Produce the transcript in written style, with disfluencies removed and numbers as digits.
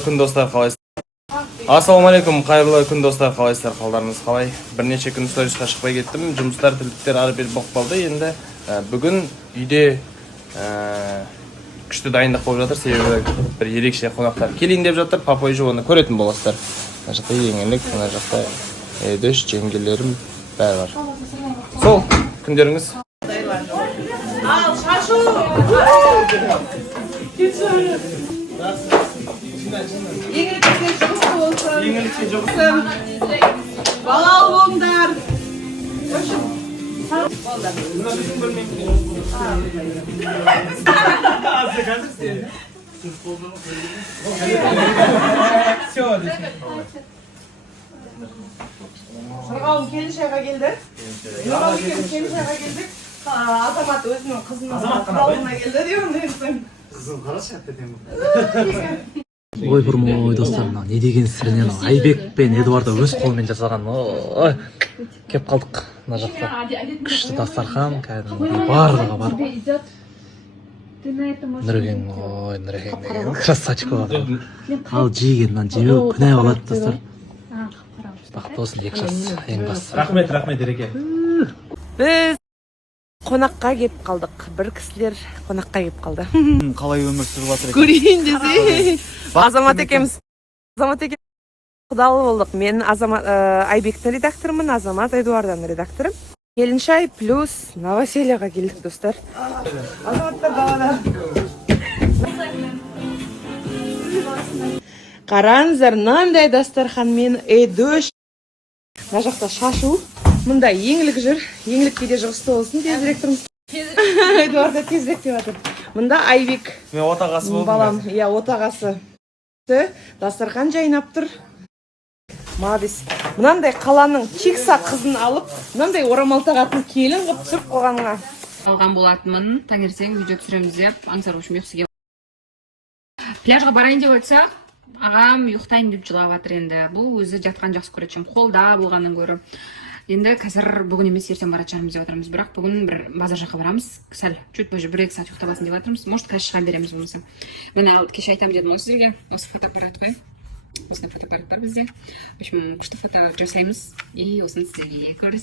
Күн достар, қалайсыздар? Ассалаумағалейкум, қайырлы күн достар, қалайсыздар? Қалдарыңыз қалай? Бірнеше күн сторисқа шықпай кеттім. Жұмыстар, тірліктер ары бері болып қалды. Енді бүгін үйде күшті дайындық болып жатыр. Себебі бір ерекше қонақтар келейін деп жатыр. Папа уже оны көретін боласыздар. Мына жақта еңлік, мына жақта дөш, жеңгелерім бәрі бар. Сол күндеріңіз. Al şaşı. Yenilikçe çok olsun. Yenilikçe çok olsun. Balal bunlar. Sırğalım Kelişehir'e geldi. Yoralım Kelişehir'e geldik. Azamat özünün kızının kralına geldi diyor musun? Kızım қарашы әттеден. Ойпырмой достар, мына не деген сірінен Айбек пен Эдуарда өз қолымен жасаған. Ой, кеп қалдық мына жақта. Күшті дастархан, кәдімгідей барлығы бар. Нұрекең, ой, Нұрекең деген красавчик болады. Ал жегеннен жеу күнә болады достар. Бақыт болсын, екі жас ең бастысы. Рахмет, Ереке. Біз қонаққа кеп қалдық. Бір кісілер қонаққа кеп қалды. Қалай өмір сүріп жатыр екен? Көрейін десе. Азамат екеміз. Құдалы болдық. Мен Айбектің редакторымын, Азамат Эдуардан редакторым. Келіншай плюс новоселияға келдік достар. Азаматтар далада. Қараңыздар, мынандай дастархан мен дөш. Мына жақта шашу. Мында еңлік жүр. Еңлікке де жұғысты болсын, тезірек тұрмыз. Эдуарда тезірек деп жатыр. Мында Айбек. Мен отағасы болдым. Балам, отағасы. Дастархан жайнап тұр. Молодец. Мынандай қаланың чикса қызын алып, мынандай орамал тағатын келін қып түсіріп қойғанға. Алған болатынмын. Таңертең видео түсіреміз деп, аңсар үшін ұйқысыға. Пляжға барайын деп айтса, ағам ұйықтайын деп жылап жатыр енді. Бұл өзі жатқан жақсы көреді, қолда болғанын көрі. Енді қазір бүгін емес ертең баратжанымыз деп жатырмыз. Бірақ бүгін бір базар жаққа барамыз. Сәл, чуть позже 1-2 сағат ұйықтабасын деп жатырмыз. Может, қазір шыға береміз болмаса. Міне кеше айтамын дедім ғой сіздерге. Осы фотоаппарат қой. Осындай фотоаппарат бар бізде. В общем, күшті фото жасаймыз. И осыны сіздерге көрсетеміз.